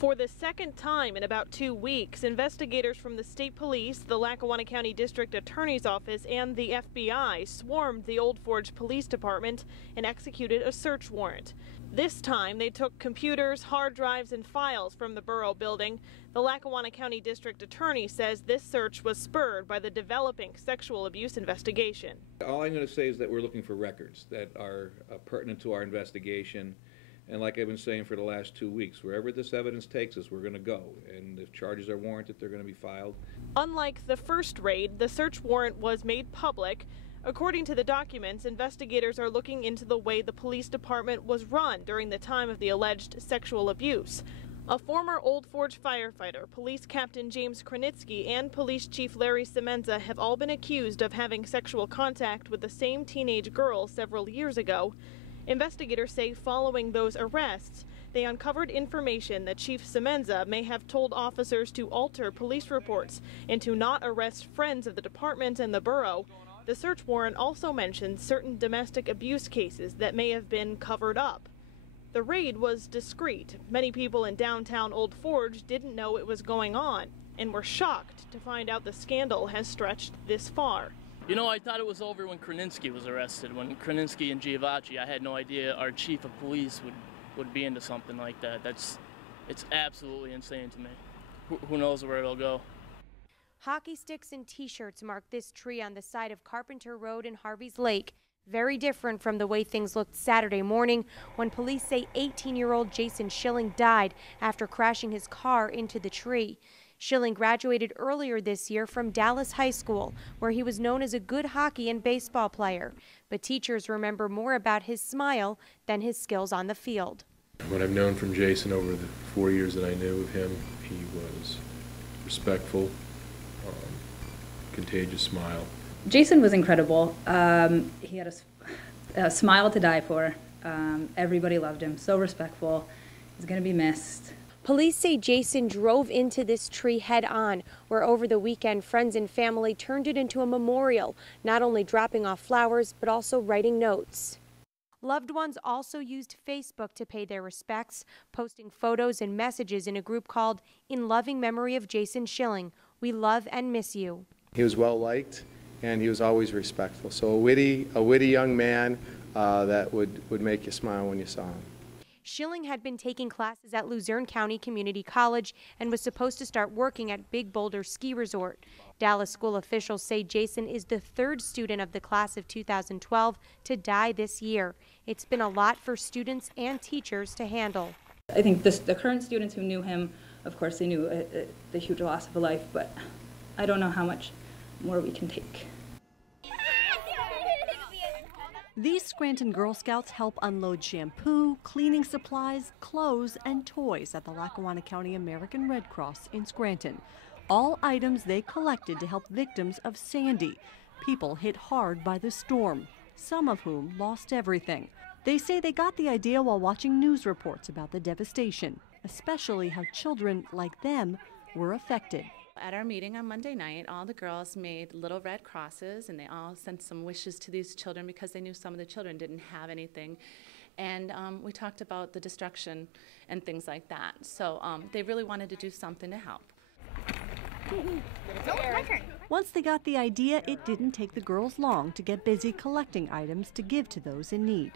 For the second time in about 2 weeks, investigators from the state police, the Lackawanna County District Attorney's Office, and the FBI swarmed the Old Forge Police Department and executed a search warrant. This time, they took computers, hard drives, and files from the borough building. The Lackawanna County District Attorney says this search was spurred by the developing sexual abuse investigation. All I'm going to say is that we're looking for records that are pertinent to our investigation. And like I've been saying for the last 2 weeks, wherever this evidence takes us, we're going to go. And if charges are warranted, they're going to be filed. Unlike the first raid, the search warrant was made public. According to the documents, investigators are looking into the way the police department was run during the time of the alleged sexual abuse. A former Old Forge firefighter, Police Captain James Kranitsky, and Police Chief Larry Semenza have all been accused of having sexual contact with the same teenage girl several years ago. Investigators say following those arrests, they uncovered information that Chief Semenza may have told officers to alter police reports and to not arrest friends of the department and the borough. The search warrant also mentions certain domestic abuse cases that may have been covered up. The raid was discreet. Many people in downtown Old Forge didn't know it was going on and were shocked to find out the scandal has stretched this far. You know, I thought it was over when Kranitsky was arrested. When Kranitsky and Giovacci, I had no idea our chief of police would be into something like that. It's absolutely insane to me. Who knows where it'll go. Hockey sticks and t-shirts mark this tree on the side of Carpenter Road in Harvey's Lake. Very different from the way things looked Saturday morning when police say 18-year-old Jason Schilling died after crashing his car into the tree. Schilling graduated earlier this year from Dallas High School, where he was known as a good hockey and baseball player. But teachers remember more about his smile than his skills on the field. What I've known from Jason over the 4 years that I knew of him, he was respectful, contagious smile. Jason was incredible. He had a smile to die for. Everybody loved him, so respectful. He's going to be missed. Police say Jason drove into this tree head-on, where over the weekend friends and family turned it into a memorial, not only dropping off flowers, but also writing notes. Loved ones also used Facebook to pay their respects, posting photos and messages in a group called In Loving Memory of Jason Schilling. We love and miss you. He was well-liked, and he was always respectful. So a witty young man that would make you smile when you saw him. Schilling had been taking classes at Luzerne County Community College and was supposed to start working at Big Boulder Ski Resort. Dallas school officials say Jason is the third student of the class of 2012 to die this year. It's been a lot for students and teachers to handle. I think the current students who knew him, of course, they knew the huge loss of a life, but I don't know how much more we can take. These Scranton Girl Scouts help unload shampoo, cleaning supplies, clothes, and toys at the Lackawanna County American Red Cross in Scranton. All items they collected to help victims of Sandy, people hit hard by the storm, some of whom lost everything. They say they got the idea while watching news reports about the devastation, especially how children like them were affected. At our meeting on Monday night, all the girls made little red crosses, and they all sent some wishes to these children because they knew some of the children didn't have anything. And we talked about the destruction and things like that. So they really wanted to do something to help. Once they got the idea, it didn't take the girls long to get busy collecting items to give to those in need.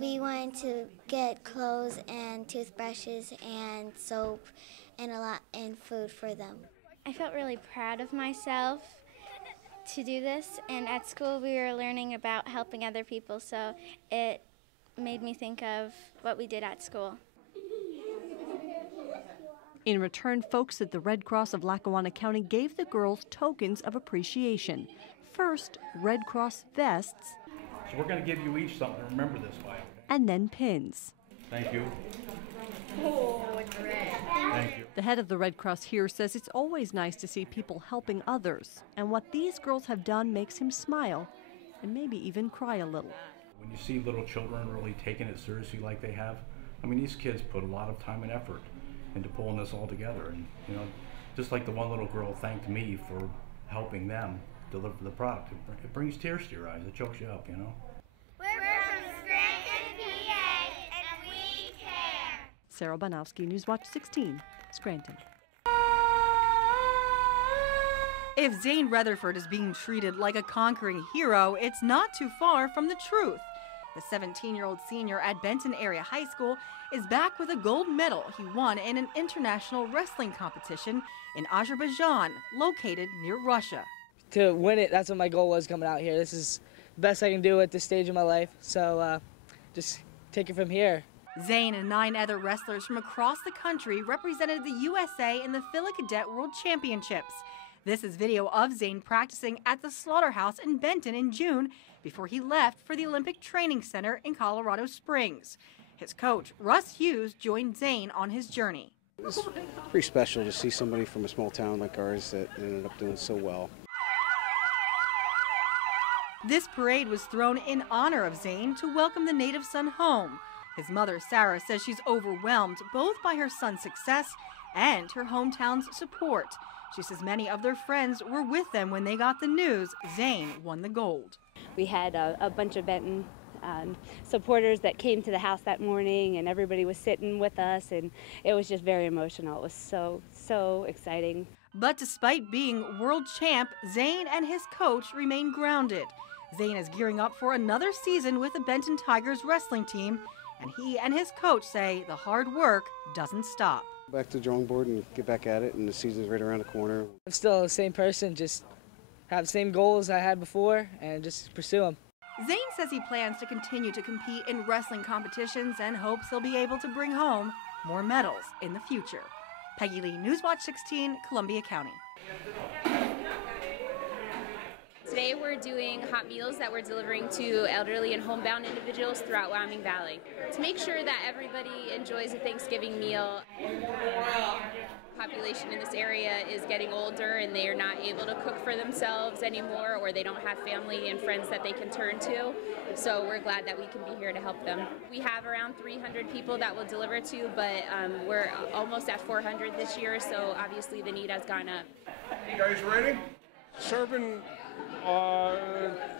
We wanted to get clothes and toothbrushes and soap and food for them. I felt really proud of myself to do this, and at school we were learning about helping other people, so it made me think of what we did at school. In return, folks at the Red Cross of Lackawanna County gave the girls tokens of appreciation. First, Red Cross vests. So we're going to give you each something to remember this by. And then pins. Thank you. Oh, it's red. Thank you. The head of the Red Cross here says it's always nice to see people helping others, and what these girls have done makes him smile and maybe even cry a little. When you see little children really taking it seriously like they have, I mean, these kids put a lot of time and effort into pulling this all together, and you know, just like the one little girl thanked me for helping them deliver the product, it brings tears to your eyes, it chokes you up, you know. Sarah Banowski, Newswatch 16, Scranton. If Zane Rutherford is being treated like a conquering hero, it's not too far from the truth. The 17-year-old senior at Benton Area High School is back with a gold medal he won in an international wrestling competition in Azerbaijan, located near Russia. To win it, that's what my goal was coming out here. This is the best I can do at this stage of my life, so just take it from here. Zane and 9 other wrestlers from across the country represented the USA in the Fila Cadet World Championships. This is video of Zane practicing at the Slaughterhouse in Benton in June before he left for the Olympic Training Center in Colorado Springs. His coach, Russ Hughes, joined Zane on his journey. It was pretty special to see somebody from a small town like ours that ended up doing so well. This parade was thrown in honor of Zane to welcome the native son home. His mother, Sarah, says she's overwhelmed both by her son's success and her hometown's support. She says many of their friends were with them when they got the news Zane won the gold. We had a bunch of Benton supporters that came to the house that morning, and everybody was sitting with us, and it was just very emotional. It was so exciting. But despite being world champ, Zane and his coach remain grounded. Zane is gearing up for another season with the Benton Tigers wrestling team, and he and his coach say the hard work doesn't stop. Back to the drawing board and get back at it, and the season's right around the corner. I'm still the same person, just have the same goals I had before and just pursue them. Zane says he plans to continue to compete in wrestling competitions and hopes he'll be able to bring home more medals in the future. Peggy Lee, Newswatch 16, Columbia County. Today we're doing hot meals that we're delivering to elderly and homebound individuals throughout Wyoming Valley. To make sure that everybody enjoys a Thanksgiving meal, population in this area is getting older and they are not able to cook for themselves anymore, or they don't have family and friends that they can turn to. So we're glad that we can be here to help them. We have around 300 people that we'll deliver to, but we're almost at 400 this year, so obviously the need has gone up. You guys ready? Serving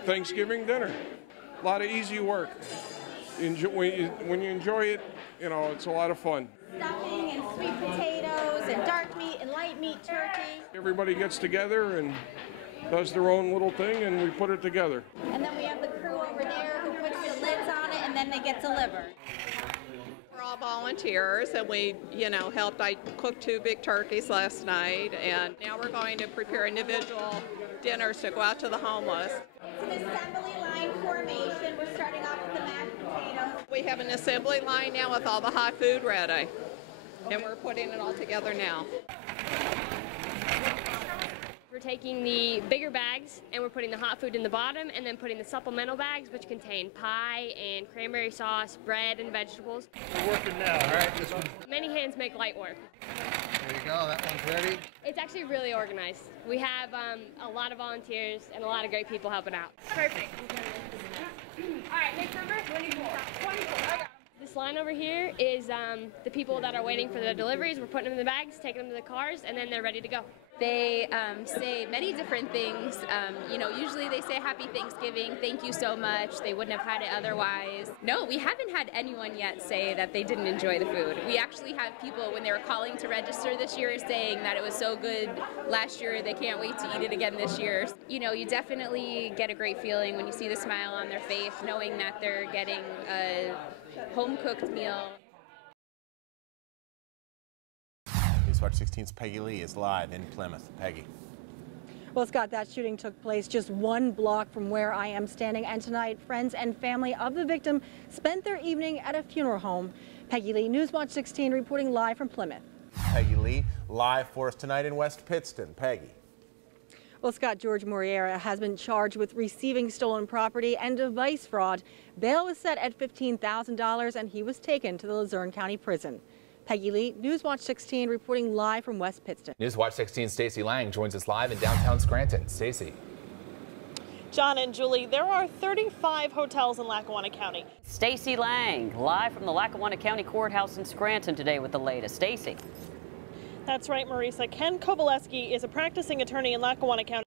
Thanksgiving dinner. A lot of easy work. When you enjoy it, you know, it's a lot of fun. Stuffing and sweet potatoes and dark meat and light meat turkey. Everybody gets together and does their own little thing, and we put it together. And then we have the crew over there who puts the lids on it, and then they get delivered. We're all volunteers, and we, helped. I cooked 2 big turkeys last night, and now we're going to prepare individual dinners to go out to the homeless. It's an assembly line formation. We're starting off with the mashed potatoes. We have an assembly line now with all the hot food ready, and we're putting it all together now. We're taking the bigger bags and we're putting the hot food in the bottom and then putting the supplemental bags, which contain pie and cranberry sauce, bread, and vegetables. We're working now, all right? This one. Many hands make light work. There you go, that one's ready. It's actually really organized. We have a lot of volunteers and a lot of great people helping out. Perfect. All right, next number, 24. 24, I got it. This line over here is the people that are waiting for the deliveries. We're putting them in the bags, taking them to the cars, and then they're ready to go. They say many different things. Usually they say Happy Thanksgiving, thank you so much. They wouldn't have had it otherwise. No, we haven't had anyone yet say that they didn't enjoy the food. We actually have people, when they were calling to register this year, saying that it was so good last year, they can't wait to eat it again this year. You definitely get a great feeling when you see the smile on their face, knowing that they're getting a home-cooked meal. Newswatch 16's Peggy Lee is live in Plymouth. Peggy. Well, Scott, that shooting took place just 1 block from where I am standing, and tonight friends and family of the victim spent their evening at a funeral home. Peggy Lee, Newswatch 16, reporting live from Plymouth. Peggy Lee, live for us tonight in West Pittston. Peggy. Well, Scott, George Moriera has been charged with receiving stolen property and device fraud. Bail was set at $15,000, and he was taken to the Luzerne County Prison. Peggy Lee, Newswatch 16, reporting live from West Pittston. Newswatch 16's Stacy Lang joins us live in downtown Scranton. Stacy. John and Julie, there are 35 hotels in Lackawanna County. Stacy Lang, live from the Lackawanna County Courthouse in Scranton today with the latest. Stacy. That's right, Marisa. Ken Kowaleski is a practicing attorney in Lackawanna County.